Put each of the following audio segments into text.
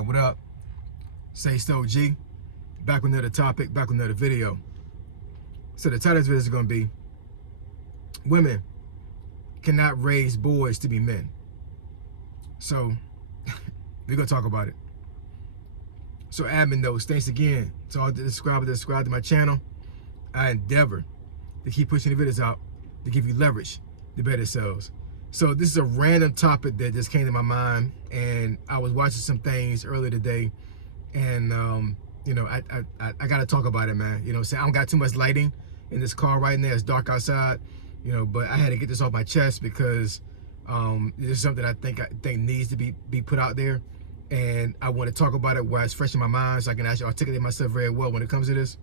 What up? Say Stowe G. Back with another topic, back with another video. So the title of this video is going to be women cannot raise boys to be men. So we're going to talk about it. So admin notes, thanks again to all the subscribers that subscribe to my channel. I endeavor to keep pushing the videos out to give you leverage to better selves. So this is a random topic that just came to my mind, and I was watching some things earlier today, and you know, I gotta talk about it, man. You know, I don't got too much lighting in this car right now. It's dark outside, you know, but I had to get this off my chest because this is something I think needs to be put out there, and I want to talk about it while it's fresh in my mind, so I can actually articulate myself very well when it comes to this.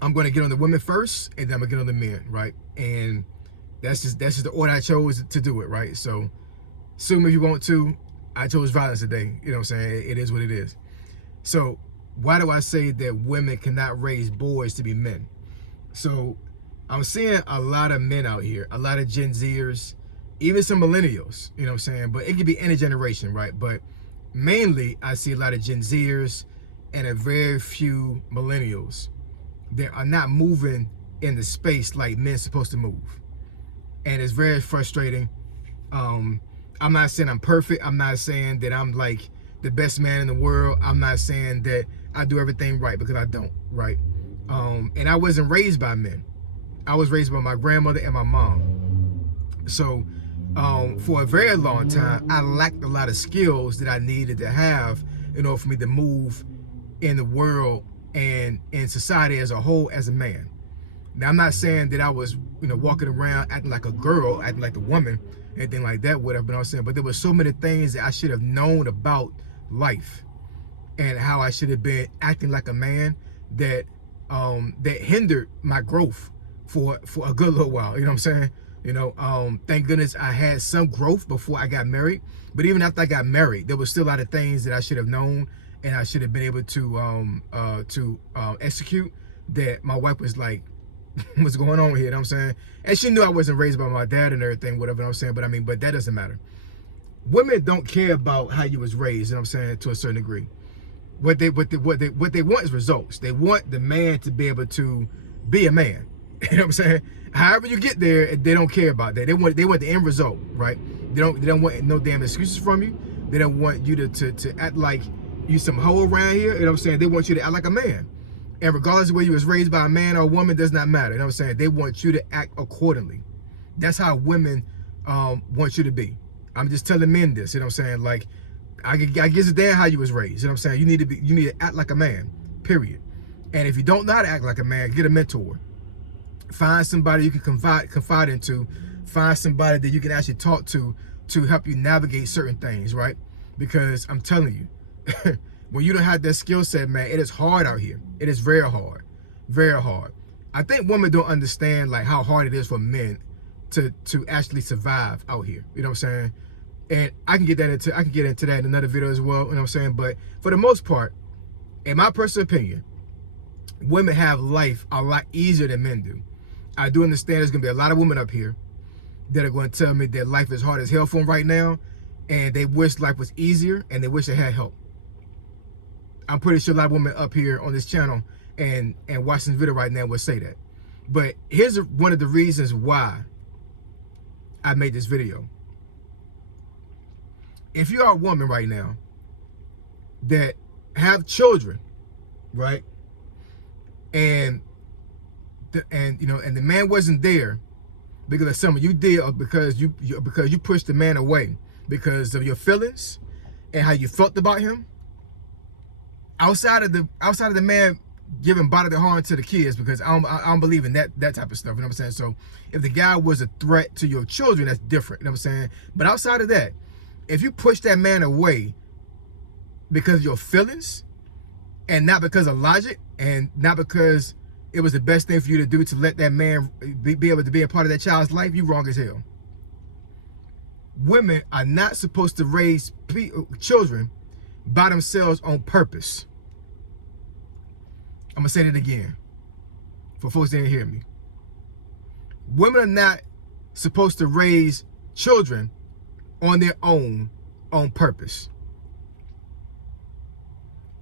I'm going to get on the women first, and then I'm gonna get on the men, right? And that's just the order I chose to do it, right? So assume if you want to, I chose violence today. You know what I'm saying? It is what it is. So why do I say that women cannot raise boys to be men? So I'm seeing a lot of men out here, a lot of Gen Zers, even some millennials, you know what I'm saying? But it could be any generation, right? But mainly I see a lot of Gen Zers and a very few millennials that are not moving in the space like men supposed to move. And it's very frustrating. I'm not saying I'm perfect. I'm not saying that I'm like the best man in the world. I'm not saying that I do everything right, because I don't, right? And I wasn't raised by men. I was raised by my grandmother and my mom. So for a very long time, I lacked a lot of skills that I needed to have in order for me to move in the world and in society as a whole as a man. Now, I'm not saying that I was, you know, walking around acting like a girl, acting like a woman, anything like that, whatever, but I'm saying, but there were so many things that I should have known about life and how I should have been acting like a man that that hindered my growth for a good little while. You know what I'm saying? You know, thank goodness I had some growth before I got married, but even after I got married, there was still a lot of things that I should have known and I should have been able to execute, that my wife was like, what's going on here? You know what I'm saying? And she knew I wasn't raised by my dad and everything, whatever, you know what I'm saying? But I mean, but that doesn't matter. Women don't care about how you was raised, you know what I'm saying, to a certain degree. What they want is results. They want the man to be able to be a man. You know what I'm saying? However you get there, they don't care about that. They want the end result, right? They don't want no damn excuses from you. They don't want you to act like you some hoe around here. You know what I'm saying? They want you to act like a man. And regardless of whether you was raised by a man or a woman, does not matter. You know what I'm saying? They want you to act accordingly. That's how women want you to be. I'm just telling men this, you know what I'm saying? Like, I guess a damn how you was raised. You know what I'm saying? You need to act like a man, period. And if you don't know how to act like a man, get a mentor. Find somebody you can confide into. Find somebody that you can actually talk to help you navigate certain things, right? Because I'm telling you, when you don't have that skill set, man, it is hard out here. It is very hard, very hard. I think women don't understand like how hard it is for men to actually survive out here. You know what I'm saying? And I can get into that in another video as well. You know what I'm saying? But for the most part, in my personal opinion, women have life a lot easier than men do. I do understand there's gonna be a lot of women up here that are going to tell me that life is hard as hell for them right now, and they wish life was easier and they wish they had help. I'm pretty sure a lot of women up here on this channel and watching this video right now will say that. But here's one of the reasons why I made this video. If you are a woman right now that have children, right, and you know, and the man wasn't there because of something you did, or because you pushed the man away because of your feelings and how you felt about him. Outside of the man giving bodily harm to the kids, because I don't believe in that type of stuff. You know what I'm saying? So if the guy was a threat to your children, that's different. You know what I'm saying? But outside of that, if you push that man away because of your feelings and not because of logic and not because it was the best thing for you to do to let that man be able to be a part of that child's life, you wrong as hell. Women are not supposed to raise children by themselves on purpose. I'm gonna say that again for folks that didn't hear me. Women are not supposed to raise children on their own on purpose.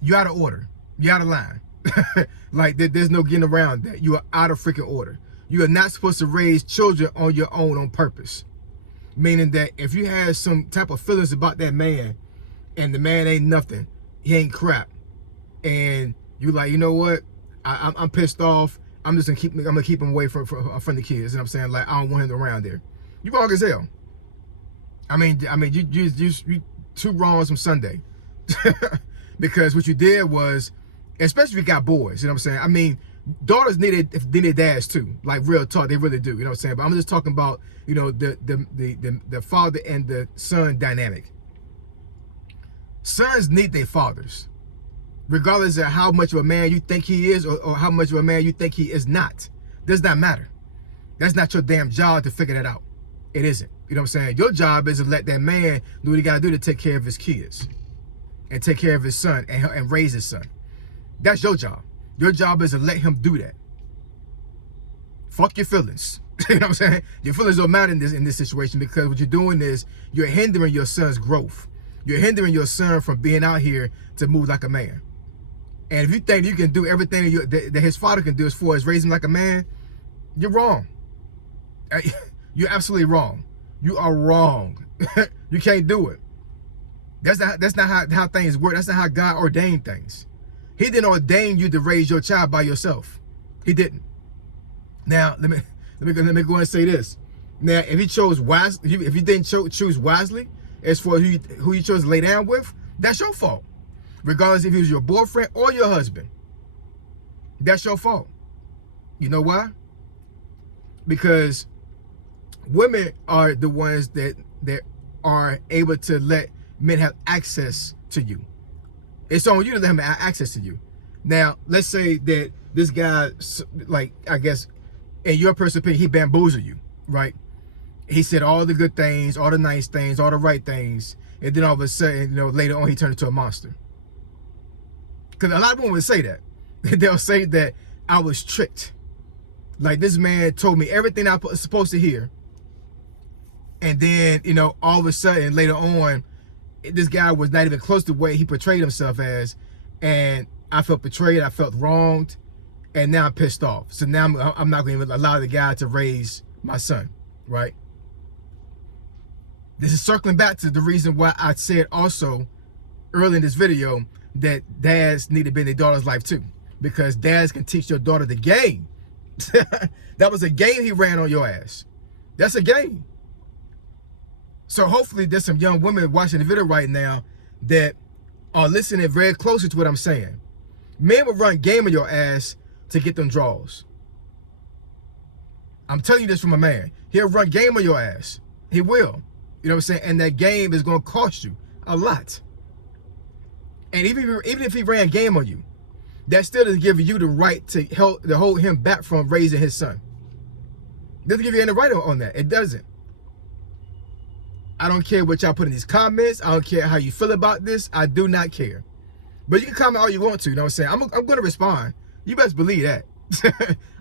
you're out of order. You're out of line. Like, there's no getting around that. You are out of freaking order. You are not supposed to raise children on your own on purpose. Meaning that if you have some type of feelings about that man, and the man ain't nothing, he ain't crap, and you like, you know what, I'm pissed off. I'm gonna keep him away from the kids. You know what I'm saying? Like, I don't want him around there. You wrong as hell. I mean, you two wrongs from Sunday. Because what you did was, especially if you got boys, you know what I'm saying? I mean, daughters need their dads too. Like, real talk, they really do. You know what I'm saying? But I'm just talking about, you know, the father and the son dynamic. Sons need their fathers, regardless of how much of a man you think he is, or how much of a man you think he is not. Does not matter. That's not your damn job to figure that out. It isn't. You know what I'm saying? Your job is to let that man do what he gotta do to take care of his kids, and take care of his son, and raise his son. That's your job. Your job is to let him do that. Fuck your feelings. You know what I'm saying? Your feelings don't matter in this situation, because what you're doing is you're hindering your son's growth. You're hindering your son from being out here to move like a man. And if you think you can do everything that his father can do as far as raising like a man, you're wrong. You're absolutely wrong. You are wrong. You can't do it. That's not how things work. That's not how God ordained things. He didn't ordain you to raise your child by yourself. He didn't. Now, let me go ahead and say this. Now, if he chose wisely, if he didn't choose wisely, as for who you chose to lay down with, that's your fault. Regardless if he was your boyfriend or your husband, that's your fault. You know why? Because women are the ones that are able to let men have access to you. It's on you to let him have access to you. Now, let's say that this guy, like, I guess, in your personal opinion, he bamboozled you, right? He said all the good things, all the nice things, all the right things, and then all of a sudden, you know, later on, he turned into a monster. Because a lot of women would say that. They'll say that I was tricked. Like, this man told me everything I was supposed to hear, and then, you know, all of a sudden, later on, this guy was not even close to what he portrayed himself as, and I felt betrayed, I felt wronged, and now I'm pissed off. So now I'm not going to allow the guy to raise my son, right? This is circling back to the reason why I said also early in this video that dads need to be in their daughter's life too, because dads can teach your daughter the game. That was a game he ran on your ass. That's a game. So hopefully there's some young women watching the video right now that are listening very closely to what I'm saying. Men will run game on your ass to get them draws. I'm telling you this from a man. He'll run game on your ass. He will. You know what I'm saying? And that game is going to cost you a lot. And even if he ran game on you, that still doesn't give you the right to hold him back from raising his son. It doesn't give you any right on that. It doesn't. I don't care what y'all put in these comments. I don't care how you feel about this. I do not care. But you can comment all you want to. You know what I'm saying? I'm going to respond. You best believe that.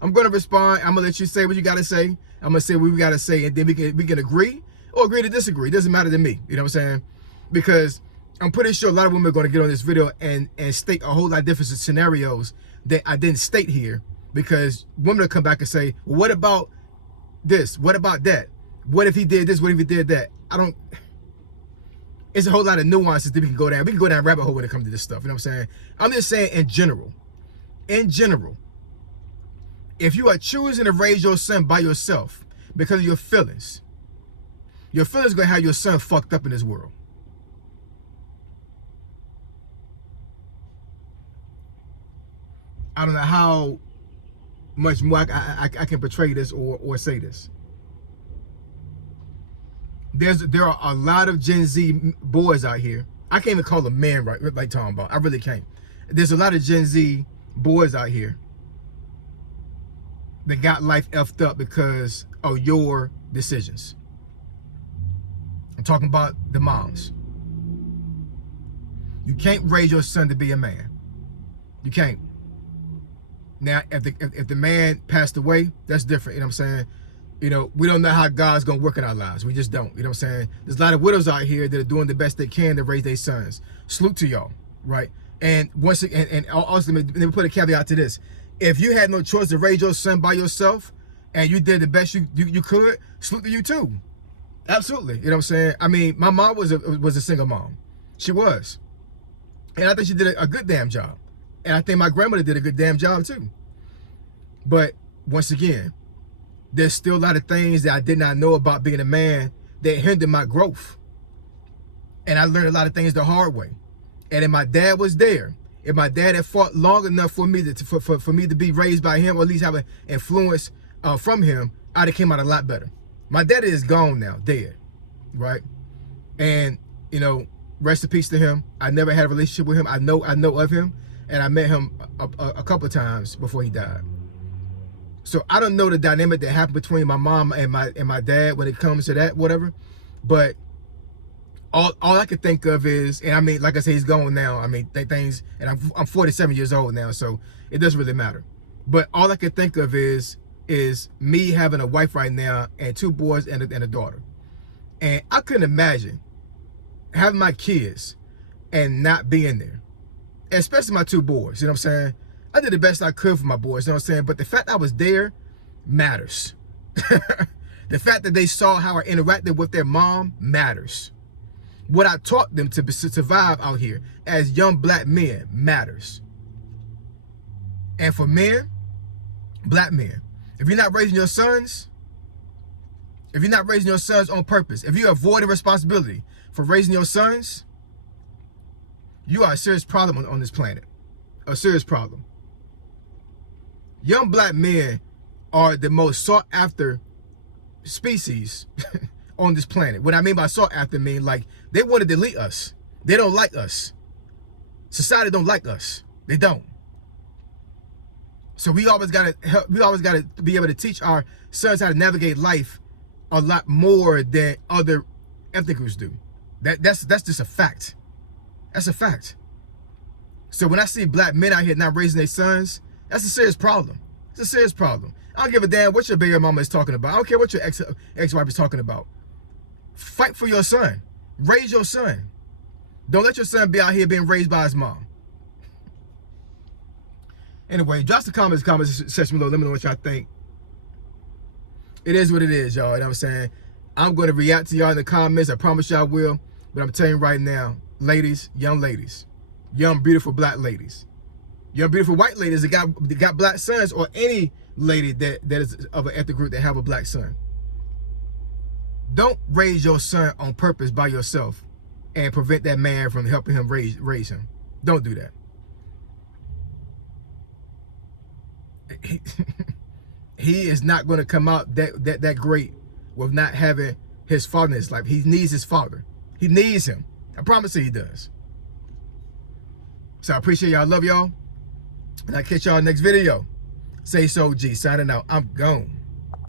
I'm going to respond. I'm going to let you say what you got to say. I'm going to say what we got to say. And then we can agree or agree to disagree. It doesn't matter to me. You know what I'm saying? Because I'm pretty sure a lot of women are going to get on this video and state a whole lot of different scenarios that I didn't state here. Because women will come back and say, well, what about this? What about that? What if he did this? What if he did that? It's a whole lot of nuances that we can go down. We can go down a rabbit hole when it comes to this stuff. You know what I'm saying? I'm just saying in general, if you are choosing to raise your son by yourself because of your feelings are going to have your son fucked up in this world. I don't know how much more I can portray this or say this. There are a lot of Gen Z boys out here. I can't even call them men, right? Like talking about. I really can't. There's a lot of Gen Z boys out here that got life effed up because of your decisions. I'm talking about the moms. You can't raise your son to be a man. You can't. Now, if the man passed away, that's different. You know what I'm saying? You know, we don't know how God's going to work in our lives. We just don't. You know what I'm saying? There's a lot of widows out here that are doing the best they can to raise their sons. Salute to y'all, right? And once again, and also let me put a caveat to this: if you had no choice to raise your son by yourself, and you did the best you could, salute to you too. Absolutely, you know what I'm saying? I mean, my mom was a single mom. She was, and I think she did a good damn job. And I think my grandmother did a good damn job too. But once again, there's still a lot of things that I did not know about being a man that hindered my growth. And I learned a lot of things the hard way. And if my dad was there, if my dad had fought long enough for me for me to be raised by him, or at least have an influence from him, I'd have came out a lot better. My daddy is gone now, dead, right? And you know, rest in peace to him. I never had a relationship with him. I know of him, and I met him a couple of times before he died. So I don't know the dynamic that happened between my mom and my dad when it comes to that, whatever. But all I could think of is, and I mean, like I say, he's gone now. I mean, things, and I'm 47 years old now, so it doesn't really matter. But all I could think of is me having a wife right now and 2 boys and a daughter. And I couldn't imagine having my kids and not being there, especially my 2 boys. You know what I'm saying? I did the best I could for my boys. You know what I'm saying? But the fact I was there matters. The fact that they saw how I interacted with their mom matters. What I taught them to survive out here as young black men matters. And for men, black men, if you're not raising your sons, on purpose, if you're avoiding responsibility for raising your sons, you are a serious problem on this planet. A serious problem. Young black men are the most sought after species on this planet. What I mean by sought after, mean like they want to delete us. They don't like us. Society don't like us. They don't. So we always gotta help. We always gotta be able to teach our sons how to navigate life a lot more than other ethnic groups do. That's just a fact. That's a fact. So when I see black men out here not raising their sons, that's a serious problem. It's a serious problem. I don't give a damn what your baby mama is talking about. I don't care what your ex-wife is talking about. Fight for your son. Raise your son. Don't let your son be out here being raised by his mom. Anyway, drop the comments section below. Let me know what y'all think. It is what it is, y'all. You know what I'm saying? I'm going to react to y'all in the comments. I promise y'all will. But I'm telling you right now, ladies, young beautiful black ladies, young beautiful white ladies that got black sons, or any lady that is of an ethnic group that have a black son. Don't raise your son on purpose by yourself and prevent that man from helping him raise him. Don't do that. He is not going to come out that great with not having his father in his life. He needs his father. He needs him. I promise you he does. So I appreciate y'all. I love y'all. And I'll catch y'all next video. Say so G, signing out. I'm gone.